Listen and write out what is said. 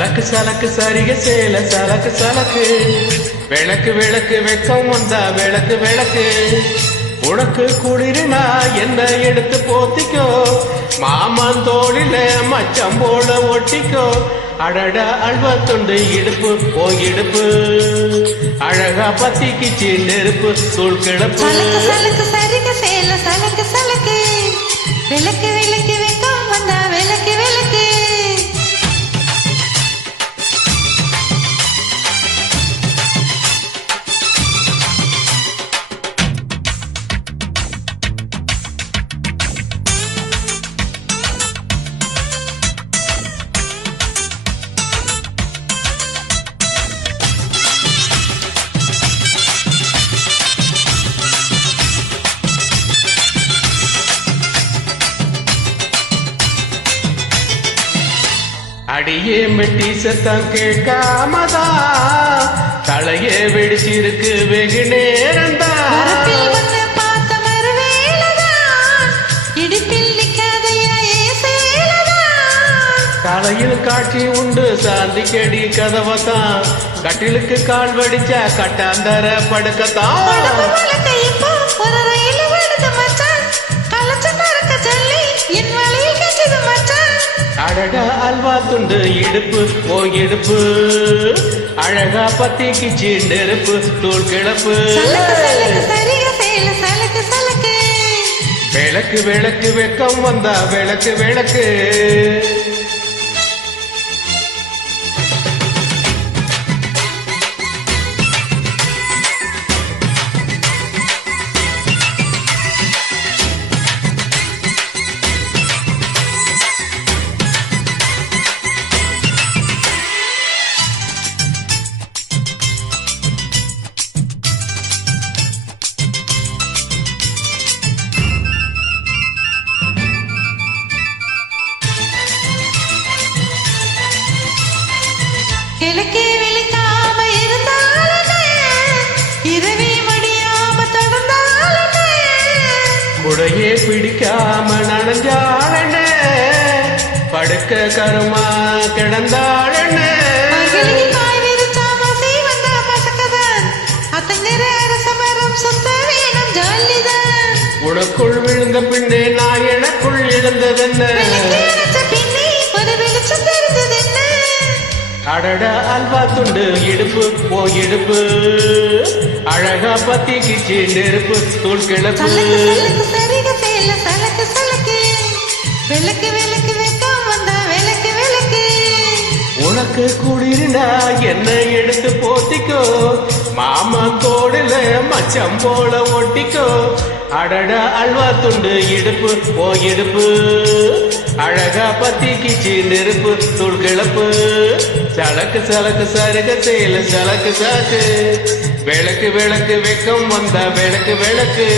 சலக்கு சலக்கு சரிக சேல சலக்கு சலக்கு விளக்கு விளக்கு வெக்கம் வந்தா விளக்கு விளக்கு உனக்கு குளிர்னா என்ன எடுத்து போத்திக்கோ மாமன் தோளில மச்சம் போல ஒட்டிக்கோ அடட அல்வா துண்டு இடுப்பு ஓ இடுப்பு அழகா பத்திக்குச்சு நெருப்பு தூள் கிளப்பு சலக்கு சரிக சேல சலக்கு சலக்கு விளக்கு விளக்கு வெக்கம் வந்தா விளக்கு விளக்கு அடியே மெட்டி சத்தம் கேட்காமதா தலையே வெடிச்சிருக்கு வெகு நேரந்தா தலையில் காட்சி உண்டு சாந்தி கெடி கதவத்தான் கட்டிலுக்கு கால் வடிச்சா கட்டாந்தர படுக்கத்தான் அடடா அல்வா துண்டு இடுப்பு ஓ இடுப்பு அழகா பத்திக்குச்சு நெருப்பு தூள் கிளப்பு விளக்கு விளக்கு வெக்கம் வந்தா விளக்கு விளக்கு கிழக்கே விழிக்காம இருந்தாலே இரவி மடியாம தொடர்ந்தாலே குடையே பிடிக்காம நனைஞ்சாளே படுக்க கருமா கிடந்தாளே உனக்குள் விழுந்த பின்னே நான் எனக்குள் இருந்ததென்ன அடட அல்வா துண்டு இடுப்பு ஓ இடுப்பு அழகா பத்திக்குச்சு நெருப்பு தூள் கிளப்பு உனக்கு குளிர்னா என்ன எடுத்து போத்திக்கோ மாமன் தோடுல மச்சம் போல ஒட்டிக்கோ அடட அல்வா துண்டு இடுப்பு ஓ இடுப்பு அழகா பத்திக்குச்சு நெருப்பு தூள் கிளப்பு சலக்கு சலக்கு சருக சேல சலக்கு சாக்கு விளக்கு விளக்கு வெக்கம் வந்தா விளக்கு விளக்கு